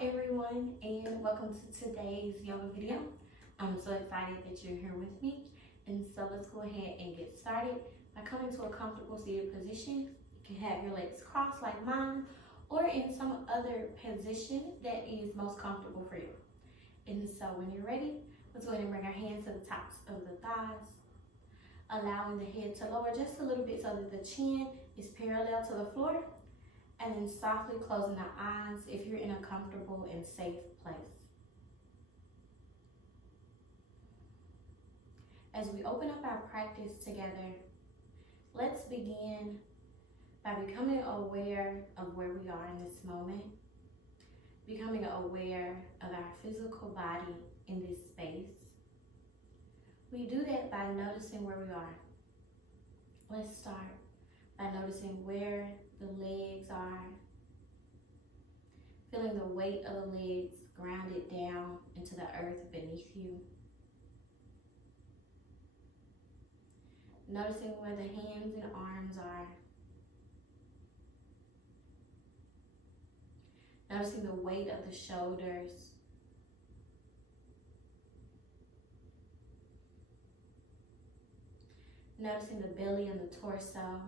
everyone, and welcome to today's yoga video. I'm so excited that you're here with me, and so let's go ahead and get started by coming to a comfortable seated position. You can have your legs crossed like mine, or in some other position that is most comfortable for you. And so when you're ready, let's go ahead and bring our hands to the tops of the thighs, allowing the head to lower just a little bit so that the chin is parallel to the floor. And then softly closing the eyes if you're in a comfortable and safe place. As we open up our practice together, let's begin by becoming aware of where we are in this moment, becoming aware of our physical body in this space. We do that by noticing where we are. Let's start by noticing where the legs are, feeling the weight of the legs grounded down into the earth beneath you. Noticing where the hands and arms are. Noticing the weight of the shoulders. Noticing the belly and the torso.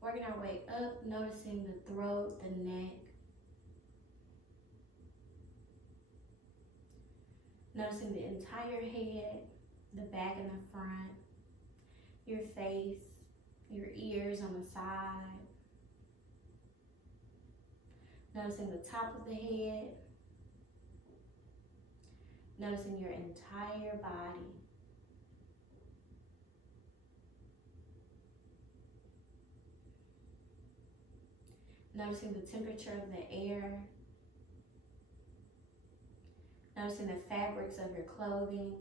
Working our way up, noticing the throat, the neck. Noticing the entire head, the back and the front, your face, your ears on the side. Noticing the top of the head. Noticing your entire body. Noticing the temperature of the air. Noticing the fabrics of your clothing.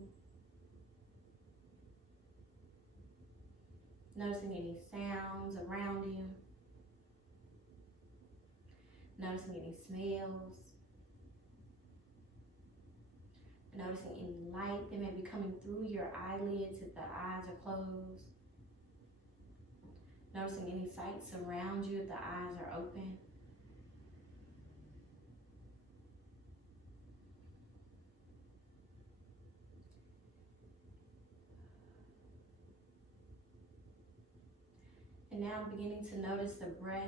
Noticing any sounds around you. Noticing any smells. Noticing any light that may be coming through your eyelids if the eyes are closed. Noticing any sights around you if the eyes are open. And now beginning to notice the breath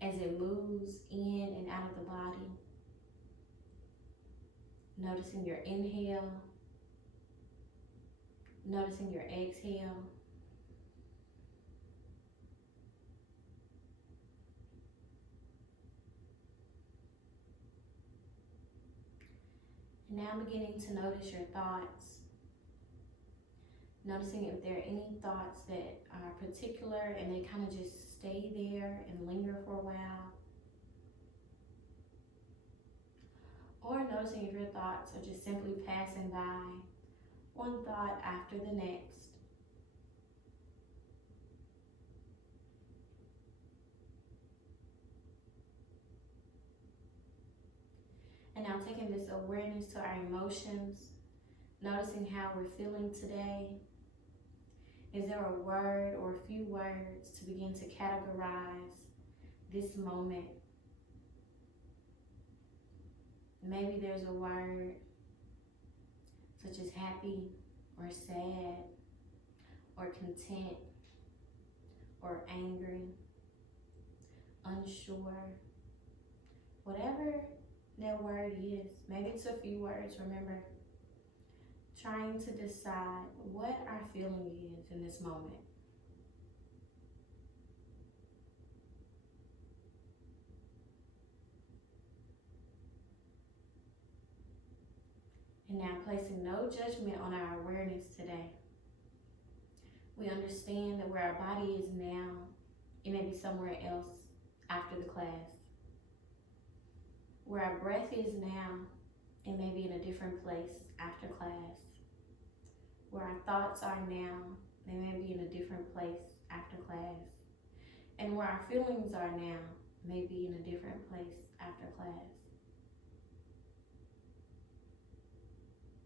as it moves in and out of the body. Noticing your inhale. Noticing your exhale. And now beginning to notice your thoughts. Noticing if there are any thoughts that are particular and they kind of just stay there and linger for a while. Or noticing if your thoughts are just simply passing by, one thought after the next. And now taking this awareness to our emotions, noticing how we're feeling today. Is there a word or a few words to begin to categorize this moment? Maybe there's a word such as happy or sad or content or angry, unsure, whatever that word is. Maybe it's a few words, remember. Trying to decide what our feeling is in this moment. And now placing no judgment on our awareness today. We understand that where our body is now, it may be somewhere else after the class. Where our breath is now, it may be in a different place after class. Where our thoughts are now, they may be in a different place after class. And where our feelings are now, may be in a different place after class.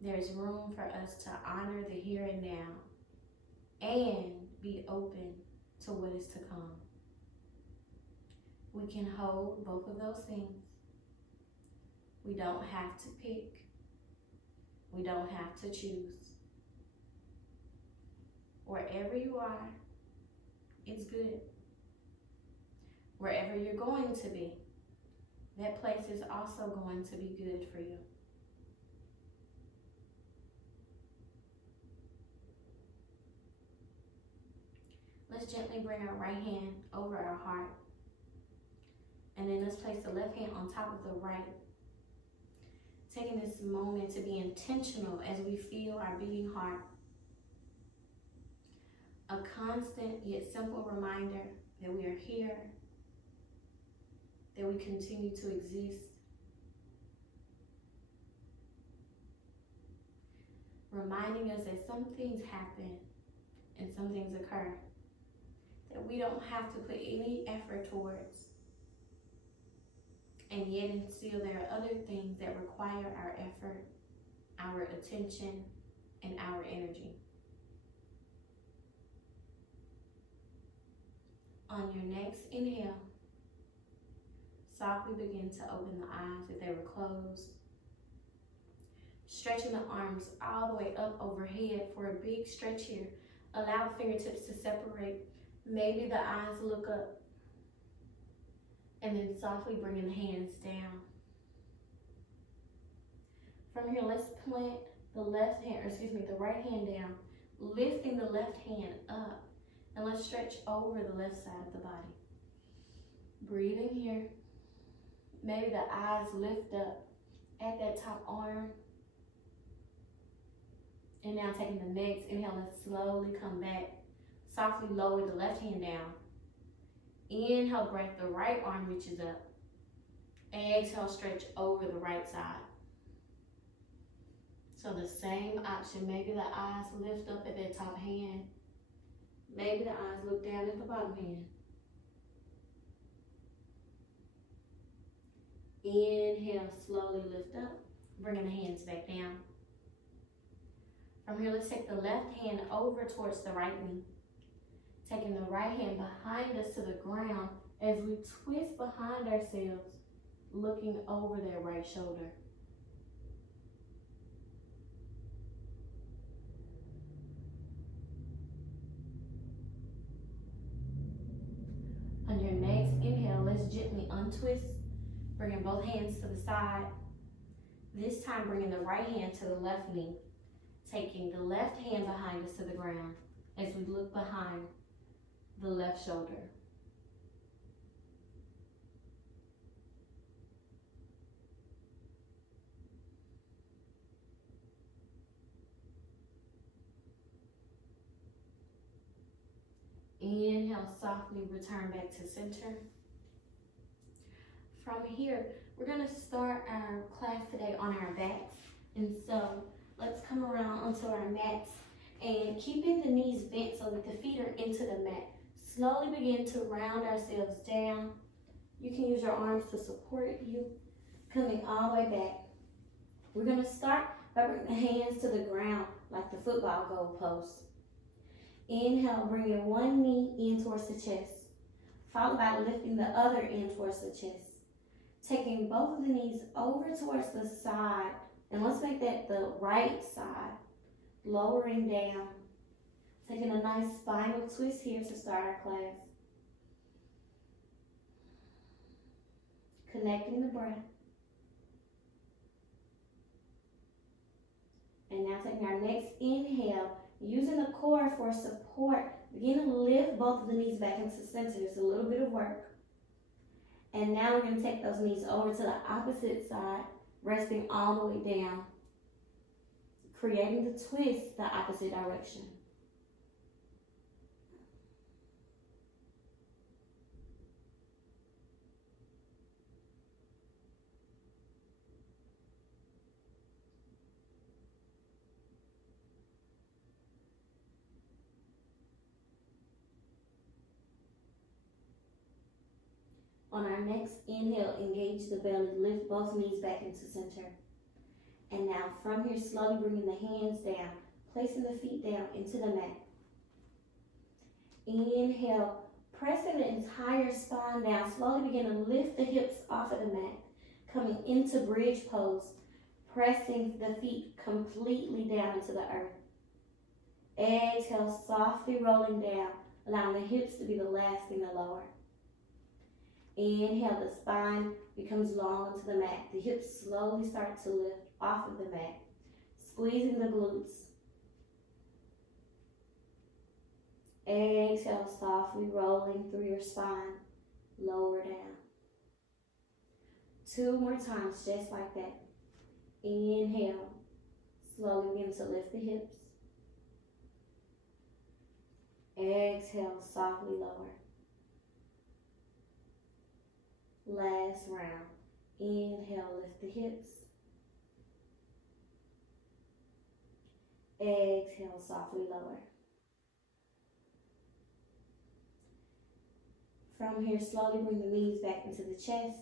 There is room for us to honor the here and now and be open to what is to come. We can hold both of those things. We don't have to pick. We don't have to choose. Wherever you are, it's good. Wherever you're going to be, that place is also going to be good for you. Let's gently bring our right hand over our heart. And then let's place the left hand on top of the right. Taking this moment to be intentional as we feel our beating heart. A constant yet simple reminder that we are here, that we continue to exist. Reminding us that some things happen and some things occur that we don't have to put any effort towards. And yet and still there are other things that require our effort, our attention, and our energy. On your next inhale, softly begin to open the eyes if they were closed. Stretching the arms all the way up overhead for a big stretch here. Allow the fingertips to separate. Maybe the eyes look up. And then softly bringing the hands down. From here, let's plant the right hand down, lifting the left hand up. And let's stretch over the left side of the body. Breathing here. Maybe the eyes lift up at that top arm. And now taking the next inhale, let's slowly come back. Softly lower the left hand down. Inhale, breath, the right arm reaches up. Exhale, stretch over the right side. So the same option, maybe the eyes lift up at that top hand. Maybe the eyes look down at the bottom hand. Inhale, slowly lift up, bringing the hands back down. From here, let's take the left hand over towards the right knee. Taking the right hand behind us to the ground as we twist behind ourselves, looking over that right shoulder. On your next inhale, let's gently untwist, bringing both hands to the side. This time, bringing the right hand to the left knee, taking the left hand behind us to the ground as we look behind the left shoulder. Inhale, softly return back to center. From here, we're going to start our class today on our backs. And so let's come around onto our mats and keeping the knees bent so that the feet are into the mat. Slowly begin to round ourselves down. You can use your arms to support you, coming all the way back. We're going to start by bringing the hands to the ground like the football goal post. Inhale, bringing one knee in towards the chest, followed by lifting the other in towards the chest. Taking both of the knees over towards the side, and let's make that the right side, lowering down. Taking a nice spinal twist here to start our class. Connecting the breath. And now taking our next inhale, using the core for support. Begin to lift both of the knees back into center. It's a little bit of work. And now we're going to take those knees over to the opposite side, resting all the way down, creating the twist the opposite direction. On our next inhale, engage the belly, lift both knees back into center. And now from here, slowly bringing the hands down, placing the feet down into the mat. Inhale, pressing the entire entire spine down. Slowly begin to lift the hips off of the mat. Coming into bridge pose, pressing the feet completely down into the earth. Exhale, softly rolling down, allowing the hips to be the last thing to lower. Inhale, the spine becomes long into the mat. The hips slowly start to lift off of the mat, squeezing the glutes. Exhale, softly rolling through your spine, lower down. 2 more times, just like that. Inhale, slowly begin to lift the hips. Exhale, softly lower. Last round. Inhale, lift the hips. Exhale, softly lower. From here, slowly bring the knees back into the chest.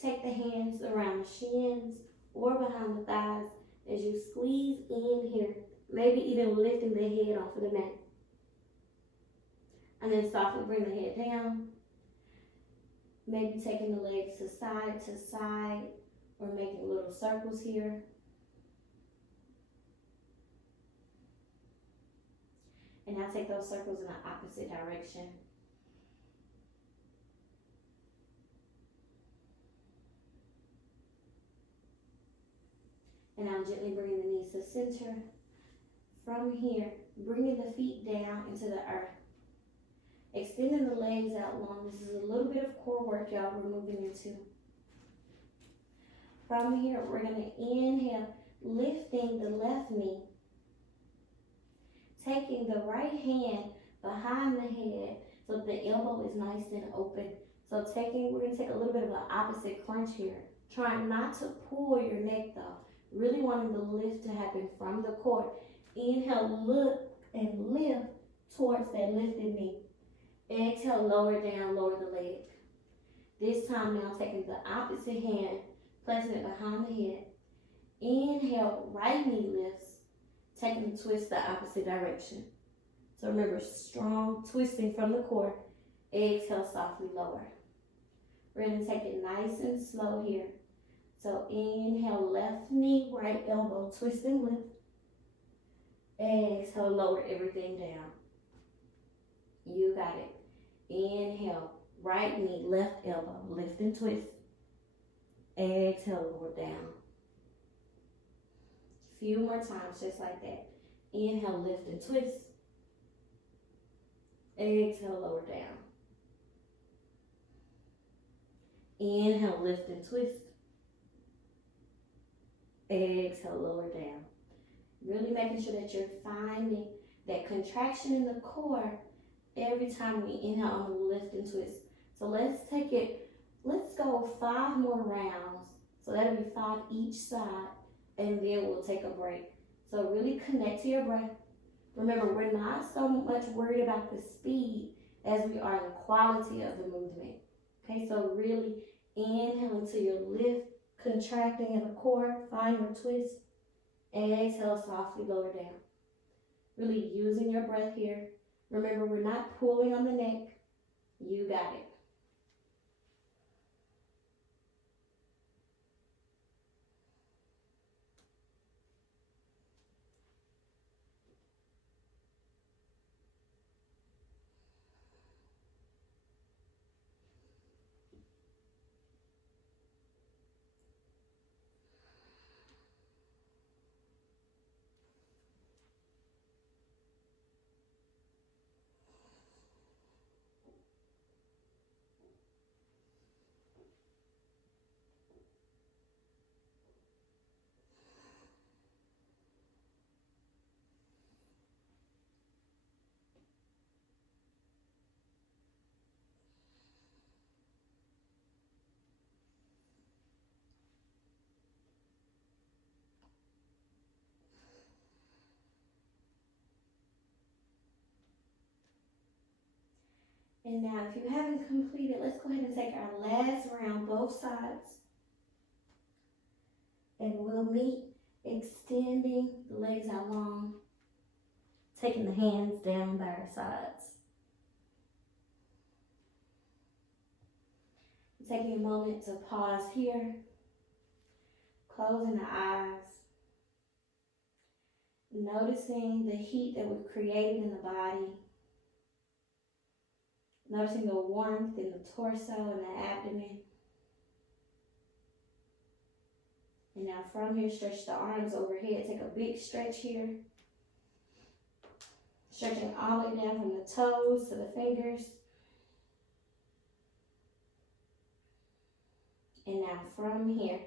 Take the hands around the shins or behind the thighs as you squeeze in here, maybe even lifting the head off of the mat. And then softly bring the head down, maybe taking the legs to side, or making little circles here. And now take those circles in the opposite direction. And now gently bringing the knees to center. From here, bringing the feet down into the earth. Extending the legs out long. This is a little bit of core work, y'all, we're moving into. From here, we're going to inhale, lifting the left knee. Taking the right hand behind the head so the elbow is nice and open. So we're going to take a little bit of an opposite crunch here. Trying not to pull your neck though. Really wanting the lift to happen from the core. Inhale, look and lift towards that lifted knee. Exhale, lower down, lower the leg. This time now taking the opposite hand, placing it behind the head. Inhale, right knee lifts, taking the twist the opposite direction. So remember, strong twisting from the core. Exhale, softly lower. We're going to take it nice and slow here. So inhale, left knee, right elbow, twist and lift. Exhale, lower everything down. You got it. Inhale, right knee, left elbow, lift and twist. Exhale, lower down. A few more times, just like that. Inhale, lift and twist. Exhale, lower down. Inhale, lift and twist. Exhale, lower down. Really making sure that you're finding that contraction in the core every time we inhale on the lift and twist. So let's go 5 more rounds. So that'll be 5 each side, and then we'll take a break. So really connect to your breath. Remember, we're not so much worried about the speed as we are the quality of the movement. Okay, so really inhaling to your lift, contracting in the core, find your twist. Exhale, softly lower down. Really using your breath here. Remember, we're not pulling on the neck. You got it. And now, if you haven't completed, let's go ahead and take our last round, both sides. And we'll meet, extending the legs out long, taking the hands down by our sides. taking a moment to pause here, closing the eyes, noticing the heat that we've created in the body, noticing the warmth in the torso and the abdomen. And now from here, stretch the arms overhead. Take a big stretch here. Stretching all the way down from the toes to the fingers. And now from here,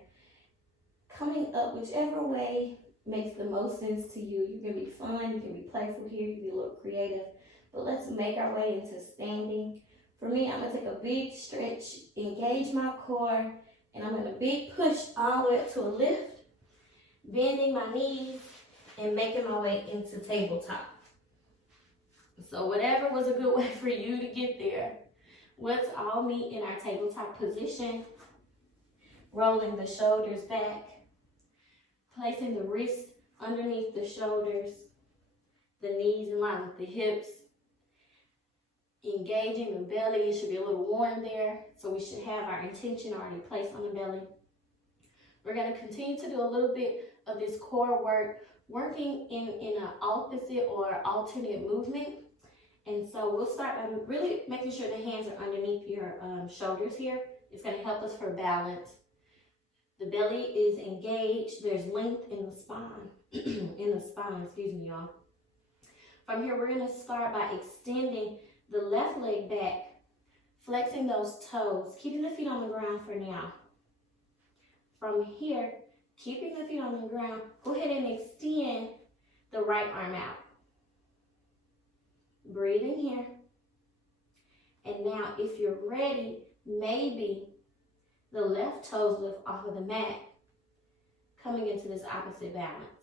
coming up whichever way makes the most sense to you. You can be fun, you can be playful here, you can be a little creative. But let's make our way into standing. For me, I'm gonna take a big stretch, engage my core, and I'm gonna big push all the way up to a lift, bending my knees and making my way into tabletop. So whatever was a good way for you to get there, let's all meet in our tabletop position, rolling the shoulders back, placing the wrists underneath the shoulders, the knees in line with the hips, engaging the belly. It should be a little warm there, so we should have our intention already placed on the belly. We're going to continue to do a little bit of this core work, working in an opposite or alternate movement. And so we'll start by really making sure the hands are underneath your shoulders here. It's going to help us for balance. The belly is engaged. There's length in the spine. Excuse me, y'all. From here, we're going to start by extending the left leg back, flexing those toes, keeping the feet on the ground for now. From here, keeping the feet on the ground, go ahead and extend the right arm out. Breathe in here. And now, if you're ready, maybe the left toes lift off of the mat, coming into this opposite balance.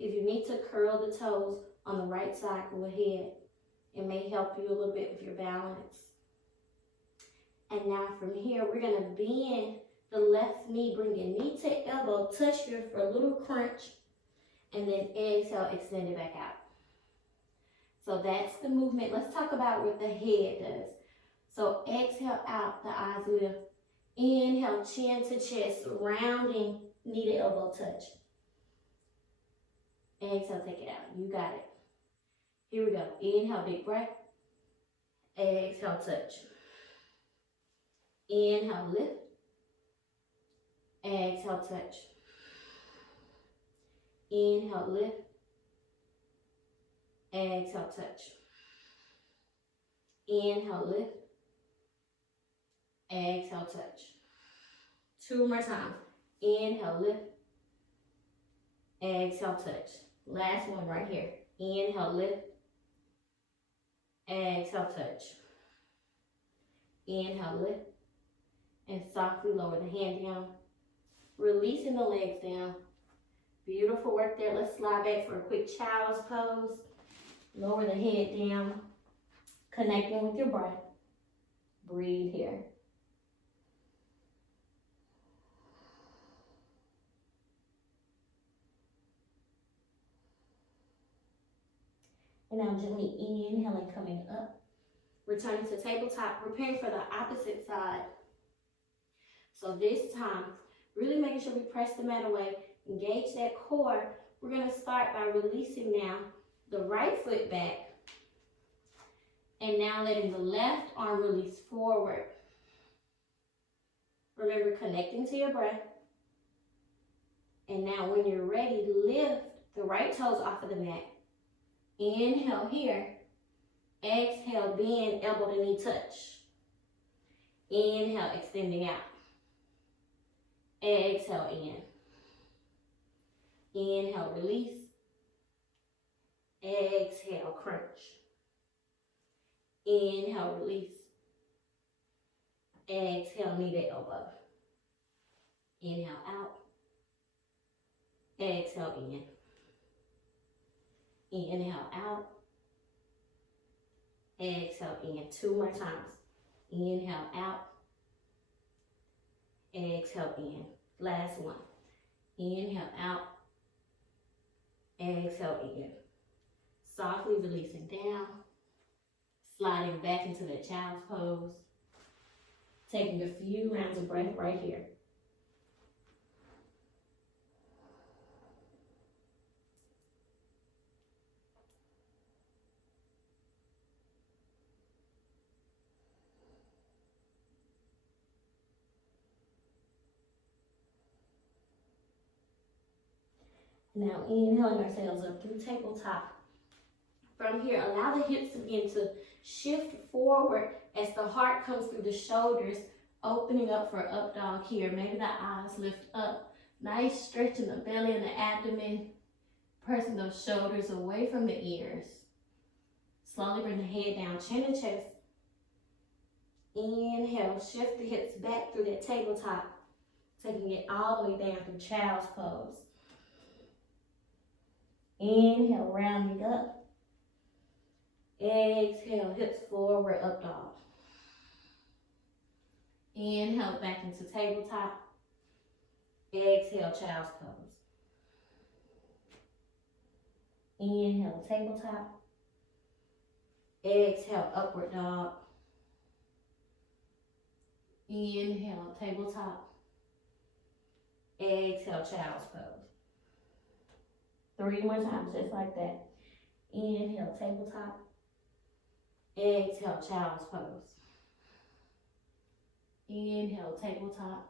If you need to curl the toes on the right side, go ahead. It may help you a little bit with your balance. And now from here, we're going to bend the left knee, bring your knee to elbow, touch here for a little crunch, and then exhale, extend it back out. So that's the movement. Let's talk about what the head does. So exhale out, the eyes lift. Inhale, chin to chest, rounding, knee to elbow touch. Exhale, take it out. You got it. Here we go. Inhale, big breath. Exhale, touch. Inhale, lift. Exhale, touch. Inhale, lift. Exhale, touch. Inhale, lift. Exhale, touch. Two more times. Inhale, lift. Exhale, touch. Last one right here. Inhale, lift. Exhale, touch. Inhale, lift. And softly lower the hand down. Releasing the legs down. Beautiful work there. Let's slide back for a quick child's pose. Lower the head down. Connecting with your breath. Breathe here. And now gently inhaling, coming up. Returning to tabletop, preparing for the opposite side. So this time, really making sure we press the mat away, engage that core. We're going to start by releasing now the right foot back. And now letting the left arm release forward. Remember, connecting to your breath. And now when you're ready, lift the right toes off of the mat. Inhale here. Exhale, bend, elbow to knee touch. Inhale, extending out. Exhale, in. Inhale, release. Exhale, crunch. Inhale, release. Exhale, knee to elbow. Inhale, out. Exhale, in. Inhale, out. Exhale, in. Two more times. Inhale, out. Exhale, in. Last one. Inhale, out. Exhale, in. Softly releasing down. Sliding back into the child's pose. Taking a few rounds of breath right here. Now inhaling ourselves up through tabletop. From here, allow the hips to begin to shift forward as the heart comes through the shoulders, opening up for up dog here. Maybe the eyes lift up. Nice stretch in the belly and the abdomen. Pressing those shoulders away from the ears. Slowly bring the head down, chin to chest. Inhale, shift the hips back through that tabletop. Taking it all the way down through child's pose. Inhale, rounding up. Exhale, hips forward, up dog. Inhale, back into tabletop. Exhale, child's pose. Inhale, tabletop. Exhale, upward dog. Inhale, tabletop. Exhale, child's pose. 3 more times, just like that. Inhale, tabletop. Exhale, child's pose. Inhale, tabletop.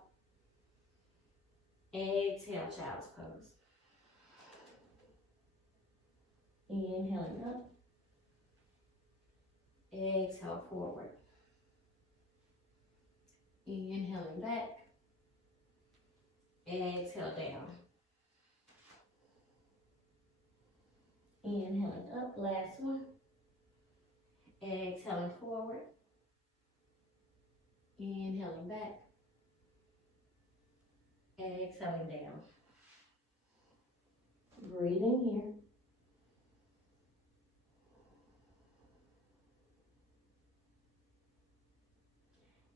Exhale, child's pose. Inhaling up. Exhale, forward. Inhaling back. Exhale, down. Inhaling up, last one. Exhaling forward. Inhaling back. Exhaling down. Breathing here.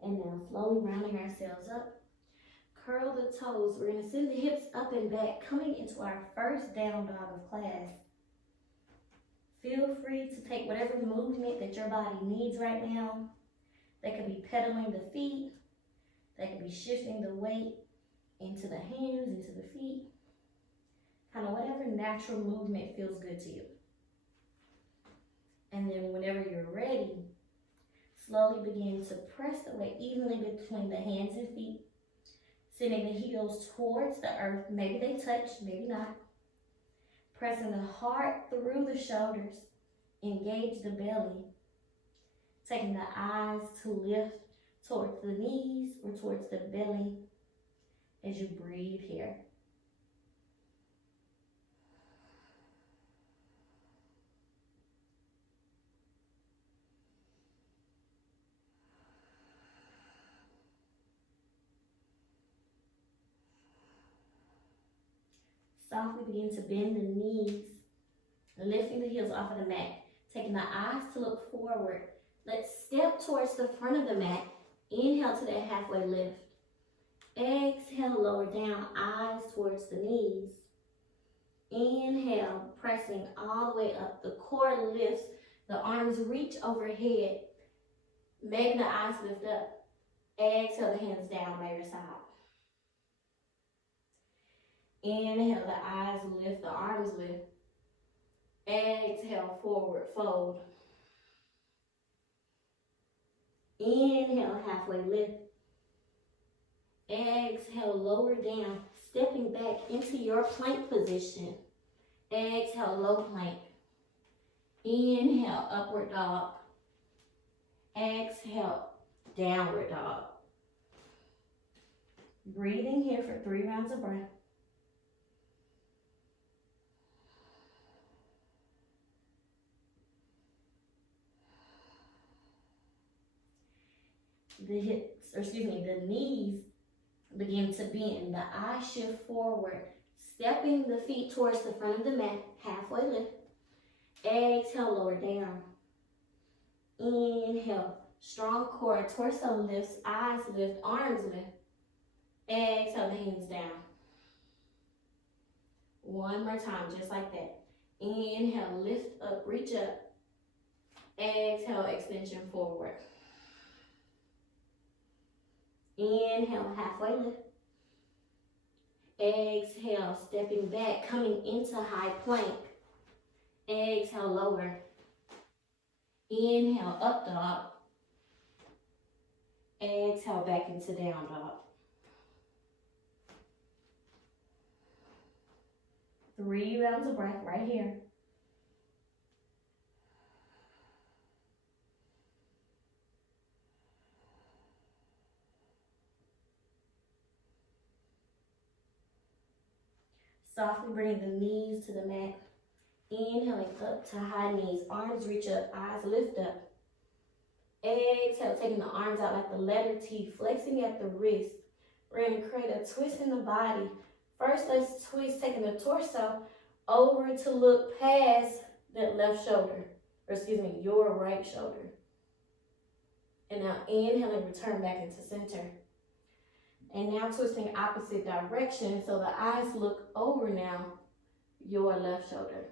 And now slowly rounding ourselves up. Curl the toes. We're going to send the hips up and back, coming into our first down dog of class. Feel free to take whatever movement that your body needs right now. That could be pedaling the feet. That could be shifting the weight into the hands, into the feet. Kind of whatever natural movement feels good to you. And then whenever you're ready, slowly begin to press the weight evenly between the hands and feet. Sending the heels towards the earth. Maybe they touch, maybe not. Pressing the heart through the shoulders. Engage the belly. Taking the eyes to lift towards the knees or towards the belly as you breathe here. Softly begin to bend the knees, lifting the heels off of the mat, taking the eyes to look forward. Let's step towards the front of the mat. Inhale to that halfway lift. Exhale, lower down, eyes towards the knees. Inhale, pressing all the way up. The core lifts, the arms reach overhead. Maybe the eyes lift up. Exhale, the hands down by your side. Inhale, the eyes lift, the arms lift. Exhale, forward fold. Inhale, halfway lift. Exhale, lower down, stepping back into your plank position. Exhale, low plank. Inhale, upward dog. Exhale, downward dog. Breathing here for 3 rounds of breath. The knees begin to bend. The eyes shift forward, stepping the feet towards the front of the mat, halfway lift. Exhale, lower down. Inhale, strong core, torso lifts, eyes lift, arms lift. Exhale, the hands down. One more time, just like that. Inhale, lift up, reach up. Exhale, extension forward. Inhale, halfway lift. Exhale, stepping back, coming into high plank. Exhale, lower. Inhale, up dog. Exhale, back into down dog. 3 rounds of breath right here. Softly bringing the knees to the mat. Inhaling up to high knees. Arms reach up, eyes lift up. Exhale, taking the arms out like the letter T, flexing at the wrist. We're going to create a twist in the body. First, let's twist, taking the torso over to look past that left shoulder. Or excuse me, your right shoulder. And now inhaling, return back into center. And now twisting opposite direction, so the eyes look over now, your left shoulder.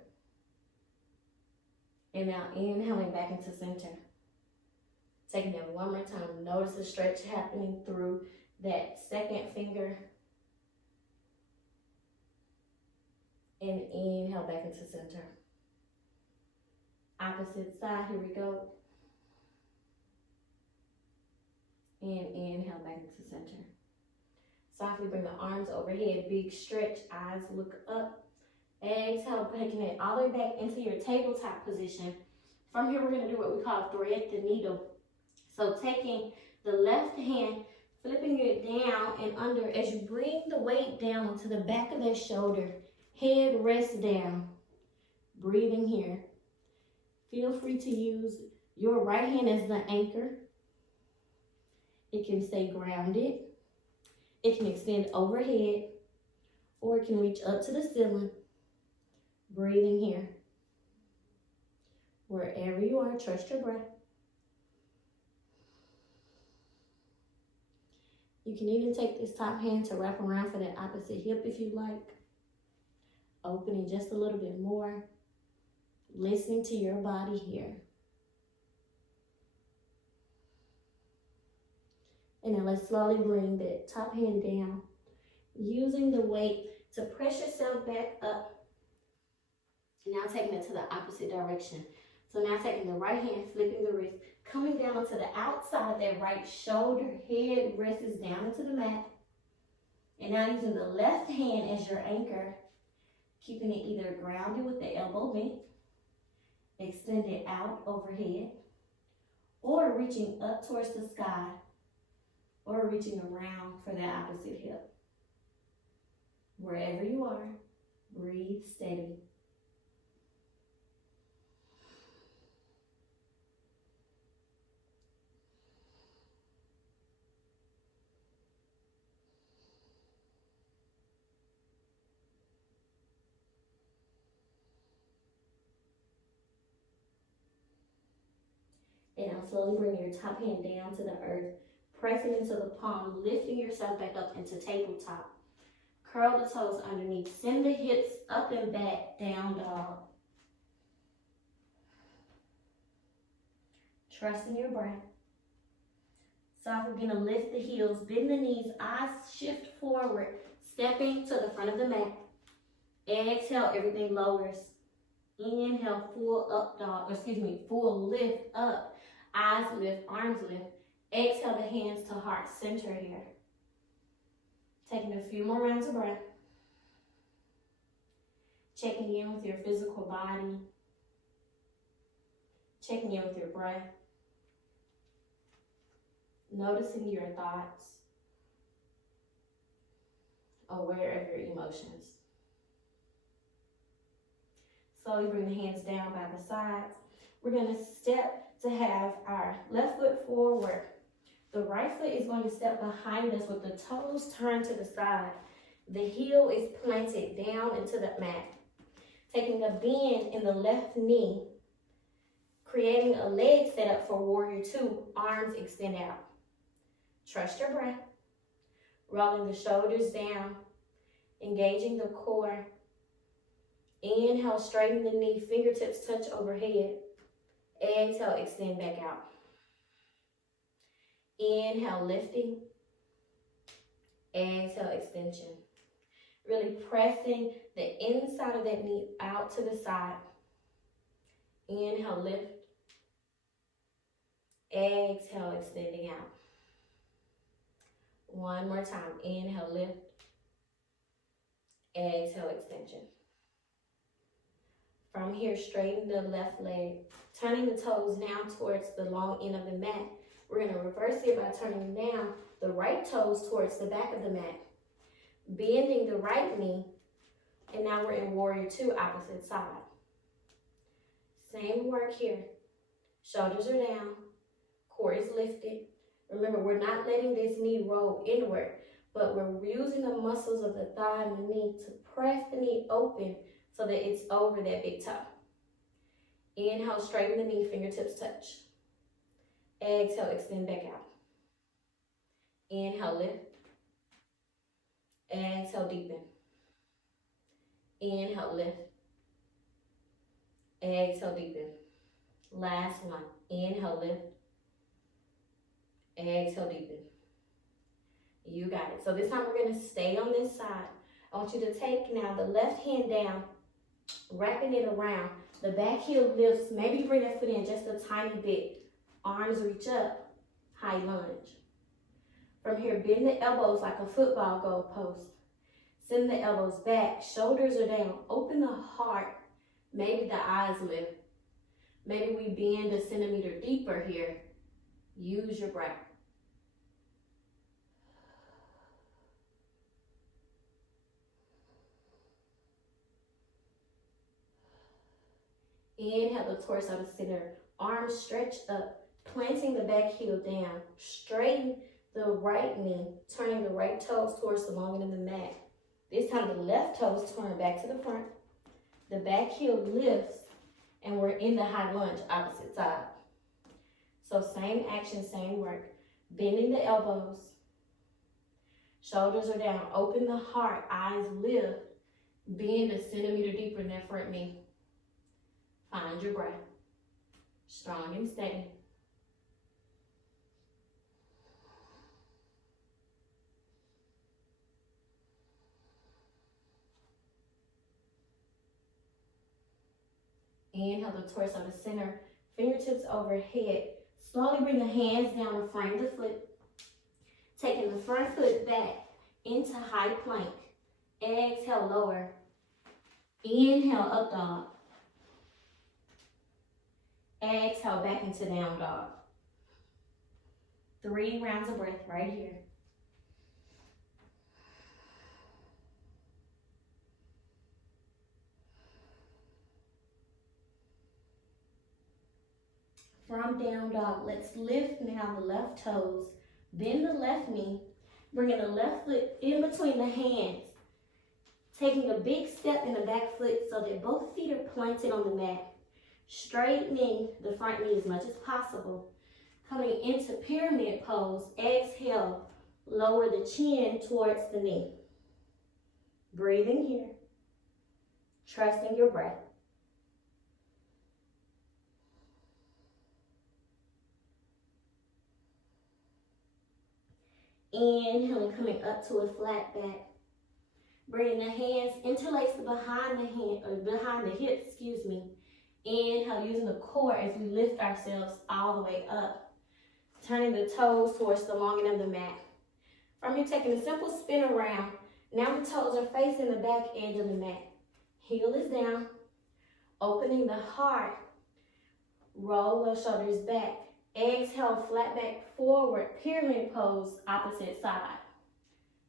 And now inhaling back into center. Taking it one more time. Notice the stretch happening through that second finger. And inhale back into center. Opposite side, here we go. And inhale back into center. Softly bring the arms overhead, big stretch, eyes look up. Exhale, taking it all the way back into your tabletop position. From here, we're going to do what we call thread the needle. So taking the left hand, flipping it down and under as you bring the weight down into the back of that shoulder. Head rests down. Breathing here. Feel free to use your right hand as the anchor. It can stay grounded. It can extend overhead, or it can reach up to the ceiling. Breathing here. Wherever you are, trust your breath. You can even take this top hand to wrap around for that opposite hip if you like. Opening just a little bit more. Listening to your body here. And now let's slowly bring that top hand down. Using the weight to press yourself back up. And now taking it to the opposite direction. So now taking the right hand, flipping the wrist, coming down onto the outside of that right shoulder, head rests down into the mat. And now using the left hand as your anchor, keeping it either grounded with the elbow bent, extended out overhead, or reaching up towards the sky, or reaching around for that opposite hip. Wherever you are, breathe steady. And now slowly bring your top hand down to the earth, pressing into the palm, lifting yourself back up into tabletop. Curl the toes underneath. Send the hips up and back, down dog. Trust in your breath. Softly begin to lift the heels, bend the knees, eyes shift forward, stepping to the front of the mat. Exhale, everything lowers. Inhale, full up dog, full lift up. Eyes lift, arms lift. Exhale the hands to heart center here. Taking a few more rounds of breath. Checking in with your physical body. Checking in with your breath. Noticing your thoughts. Aware of your emotions. Slowly bring the hands down by the sides. We're going to step to have our left foot forward. The right foot is going to step behind us with the toes turned to the side. The heel is planted down into the mat. Taking a bend in the left knee. Creating a leg setup for warrior two. Arms extend out. Trust your breath. Rolling the shoulders down. Engaging the core. Inhale, straighten the knee, fingertips touch overhead. Exhale, extend back out. Inhale, lifting. Exhale, extension. Really pressing the inside of that knee out to the side. Inhale, lift. Exhale, extending out. One more time. Inhale, lift. Exhale, extension. From here, straighten the left leg. Turning the toes now towards the long end of the mat. We're going to reverse it by turning now the right toes towards the back of the mat. Bending the right knee. And now we're in warrior two, opposite side. Same work here. Shoulders are down. Core is lifted. Remember, we're not letting this knee roll inward, but we're using the muscles of the thigh and the knee to press the knee open so that it's over that big toe. Inhale, straighten the knee, fingertips touch. Exhale, extend back out. Inhale, lift. Exhale, deepen. Inhale, lift. Exhale, deepen. Last one. Inhale, lift. Exhale, deepen. You got it. So this time we're going to stay on this side. I want you to take now the left hand down, wrapping it around. The back heel lifts. Maybe bring that foot in just a tiny bit. Arms reach up. High lunge. From here, bend the elbows like a football goal post. Send the elbows back. Shoulders are down. Open the heart. Maybe the eyes lift. Maybe we bend a centimeter deeper here. Use your breath. Inhale the torso to center. Arms stretched up. Planting the back heel down. Straighten the right knee. Turning the right toes towards the long end of the mat. This time the left toes turn back to the front. The back heel lifts. And we're in the high lunge, opposite side. So same action, same work. Bending the elbows. Shoulders are down. Open the heart. Eyes lift. Bend a centimeter deeper in that front knee. Find your breath. Strong and steady. Inhale the torso to center. Fingertips overhead. Slowly bring the hands down to frame the foot. Taking the front foot back into high plank. Exhale, lower. Inhale, up dog. Exhale, back into down dog. 3 rounds of breath right here. From down dog, let's lift now the left toes. Bend the left knee. Bringing the left foot in between the hands. Taking a big step in the back foot so that both feet are planted on the mat. Straightening the front knee as much as possible. Coming into pyramid pose. Exhale. Lower the chin towards the knee. Breathing here. Trusting your breath. Inhaling, coming up to a flat back. Bringing the hands interlaced behind the hand, or behind the hips, excuse me. Inhale, using the core as we lift ourselves all the way up. Turning the toes towards the long end of the mat. From here, taking a simple spin around. Now the toes are facing the back edge of the mat. Heel is down. Opening the heart. Roll those shoulders back. Exhale, flat back forward, pyramid pose, opposite side.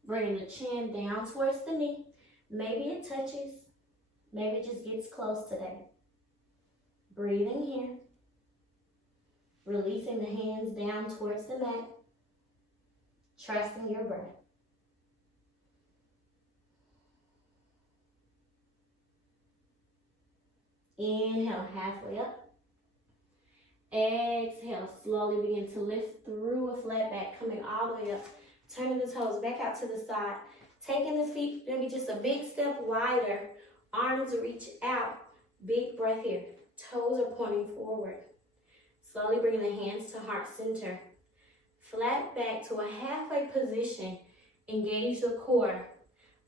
Bringing the chin down towards the knee. Maybe it touches, maybe it just gets close today. Breathing here. Releasing the hands down towards the mat. Trusting your breath. Inhale, halfway up. Exhale, slowly begin to lift through a flat back, coming all the way up. Turning the toes back out to the side. Taking the feet, maybe just a big step wider. Arms reach out. Big breath here. Toes are pointing forward. Slowly bringing the hands to heart center. Flat back to a halfway position. Engage the core.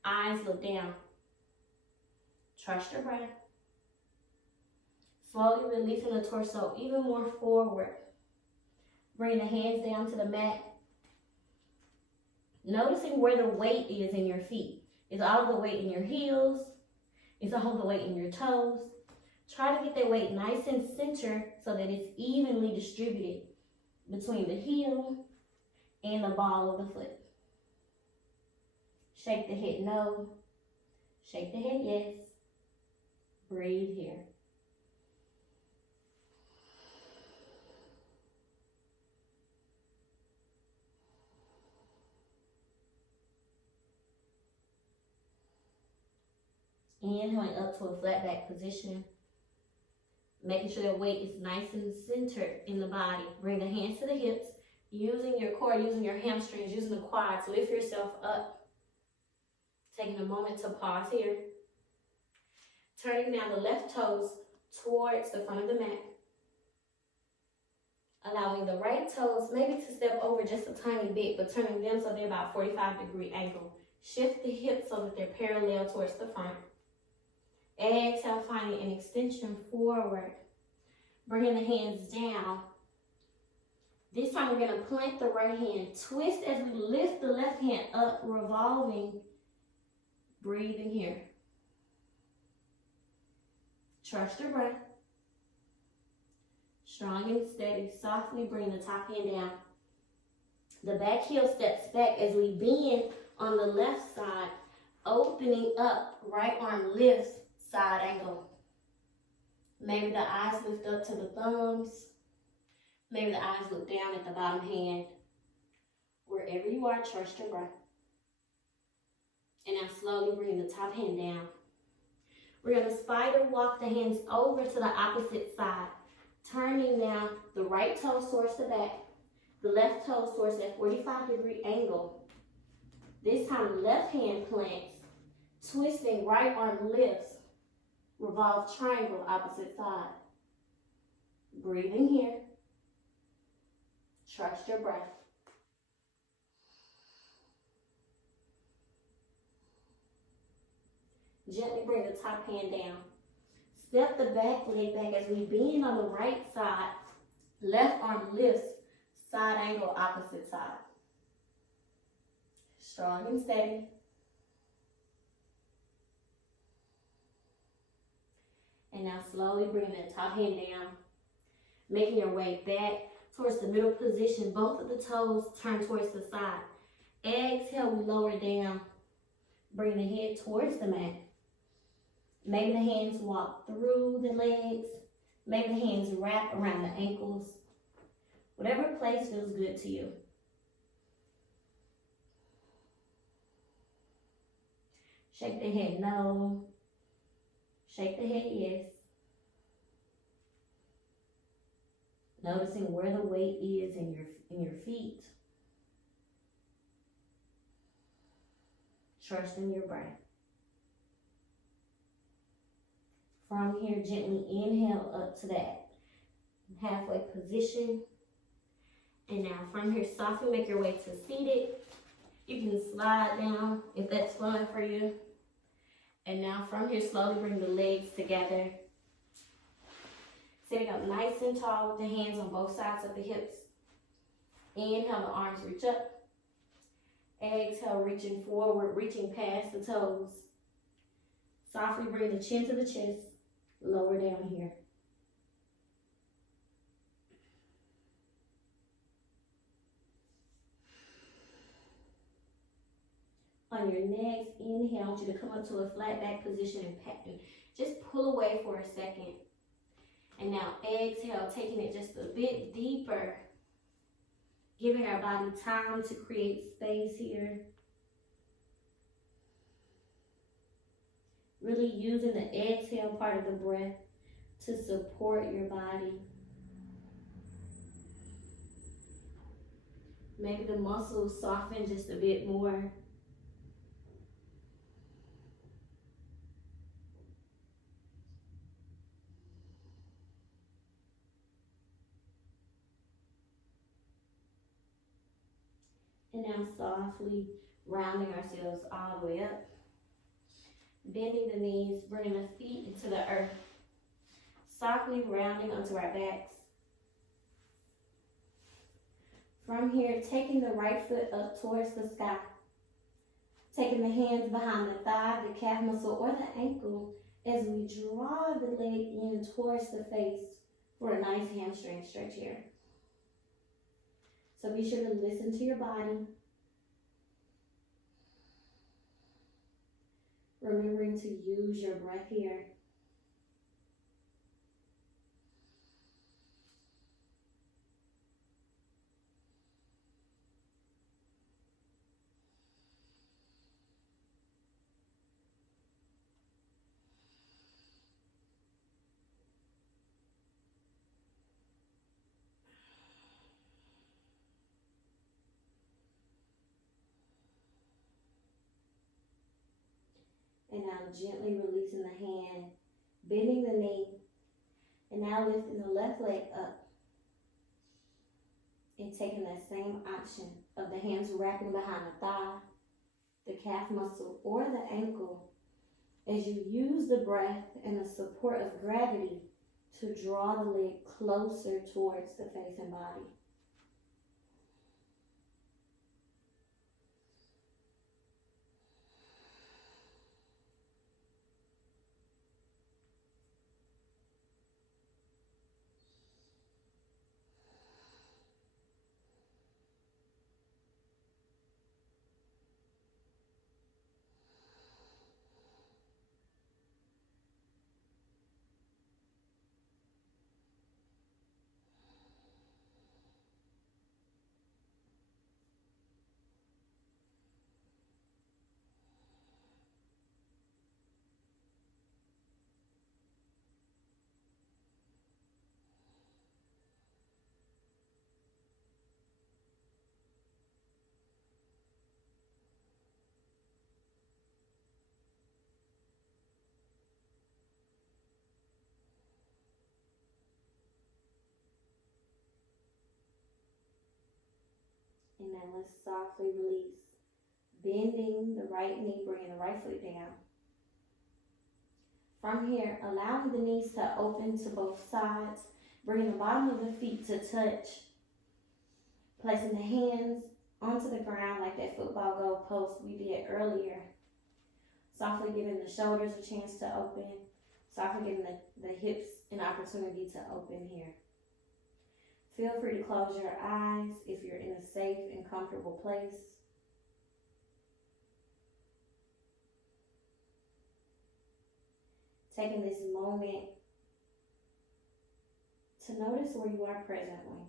Eyes look down. Trust your breath. Slowly releasing the torso even more forward. Bring the hands down to the mat. Noticing where the weight is in your feet. Is all of the weight in your heels? Is all of the weight in your toes? Try to get that weight nice and centered so that it's evenly distributed between the heel and the ball of the foot. Shake the head no. Shake the head yes. Breathe here. Inhaling up to a flat back position. Making sure that weight is nice and centered in the body. Bring the hands to the hips. Using your core, using your hamstrings, using the quads. Lift yourself up. Taking a moment to pause here. Turning now the left toes towards the front of the mat. Allowing the right toes maybe to step over just a tiny bit, but turning them so they're about 45-degree angle. Shift the hips so that they're parallel towards the front. Exhale, finding an extension forward. Bringing the hands down. This time we're going to plant the right hand. Twist as we lift the left hand up, revolving. Breathing here. Trust your breath. Strong and steady. Softly bring the top hand down. The back heel steps back as we bend on the left side, opening up. Right arm lifts. Side angle. Maybe the eyes lift up to the thumbs. Maybe the eyes look down at the bottom hand. Wherever you are, trust your breath. And now slowly bring the top hand down. We're going to spider walk the hands over to the opposite side. Turning now the right toe towards the back. The left toe towards that 45-degree angle. This time left hand plants. Twisting, right arm lifts. Revolve triangle, opposite side. Breathing here. Trust your breath. Gently bring the top hand down. Step the back leg back as we bend on the right side. Left arm lifts, side angle, opposite side. Strong and steady. And now slowly bring that top hand down, making your way back towards the middle position. Both of the toes turn towards the side. Exhale, we lower down. Bring the head towards the mat. Maybe the hands walk through the legs. Maybe the hands wrap around the ankles. Whatever place feels good to you. Shake the head no. Shake the head yes. Noticing where the weight is in your feet. Trusting your breath. From here, gently inhale up to that halfway position. And now from here, softly make your way to seated. You can slide down if that's fun for you. And now from here, slowly bring the legs together. Sitting up nice and tall with the hands on both sides of the hips. Inhale, the arms reach up. Exhale, reaching forward, reaching past the toes. Softly bring the chin to the chest. Lower down here. On your next inhale, I want you to come up to a flat back position and just pull away for a second. And now exhale, taking it just a bit deeper. Giving our body time to create space here. Really using the exhale part of the breath to support your body. Maybe the muscles soften just a bit more. And now softly rounding ourselves all the way up. Bending the knees, bringing the feet into the earth. Softly rounding onto our backs. From here, taking the right foot up towards the sky. Taking the hands behind the thigh, the calf muscle, or the ankle as we draw the leg in towards the face for a nice hamstring stretch here. So be sure to listen to your body. Remembering to use your breath here. And now gently releasing the hand, bending the knee, and now lifting the left leg up. And taking that same option of the hands wrapping behind the thigh, the calf muscle, or the ankle as you use the breath and the support of gravity to draw the leg closer towards the face and body. And then let's softly release. Bending the right knee, bringing the right foot down. From here, allowing the knees to open to both sides, bringing the bottom of the feet to touch, placing the hands onto the ground like that football goal post we did earlier. Softly giving the shoulders a chance to open, softly giving the hips an opportunity to open here. Feel free to close your eyes if you're in a safe and comfortable place. Taking this moment to notice where you are presently.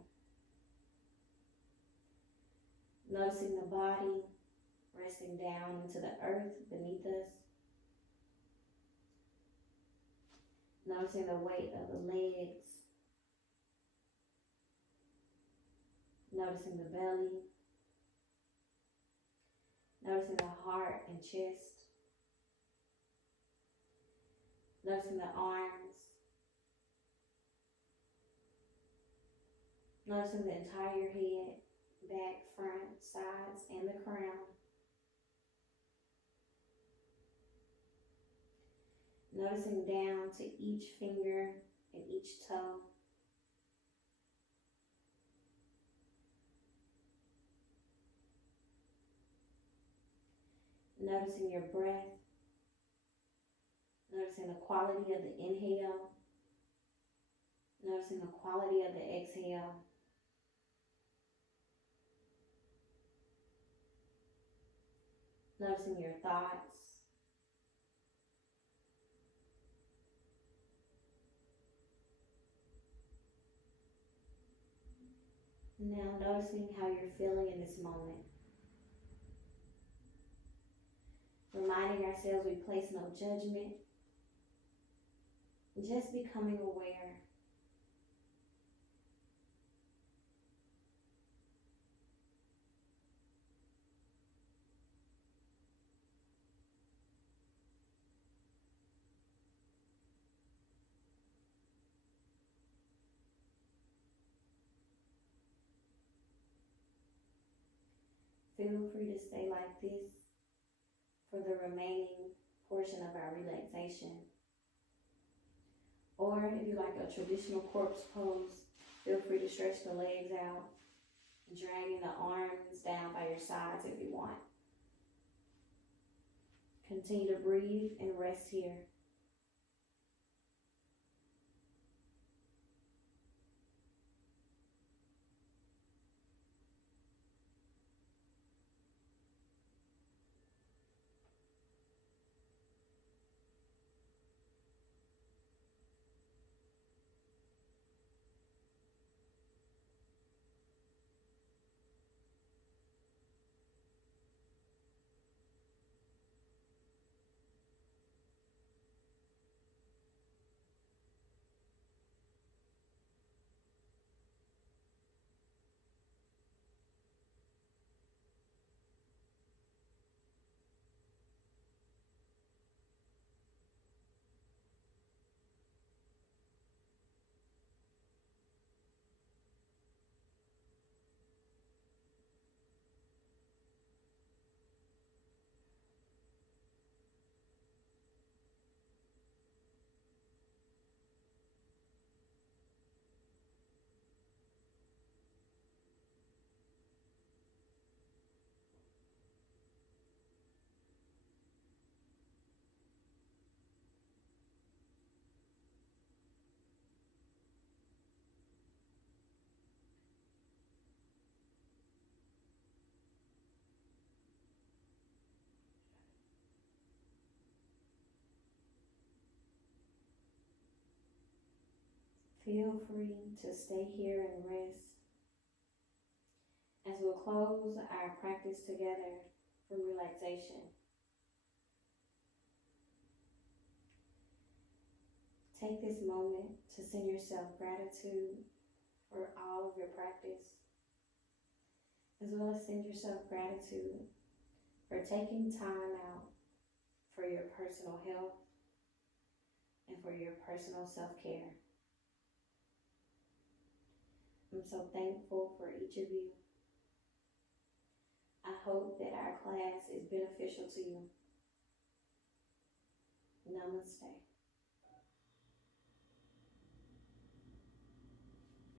Noticing the body resting down into the earth beneath us. Noticing the weight of the legs. Noticing the belly. Noticing the heart and chest. Noticing the arms. Noticing the entire head, back, front, sides, and the crown. Noticing down to each finger and each toe. Noticing your breath. Noticing the quality of the inhale. Noticing the quality of the exhale. Noticing your thoughts. Now noticing how you're feeling in this moment. Reminding ourselves we place no judgment. Just becoming aware. Feel free to stay like this for the remaining portion of our relaxation. Or if you like a traditional corpse pose, feel free to stretch the legs out, dragging the arms down by your sides if you want. Continue to breathe and rest here. Feel free to stay here and rest as we'll close our practice together for relaxation. Take this moment to send yourself gratitude for all of your practice, as well as send yourself gratitude for taking time out for your personal health and for your personal self-care. I'm so thankful for each of you. I hope that our class is beneficial to you. Namaste.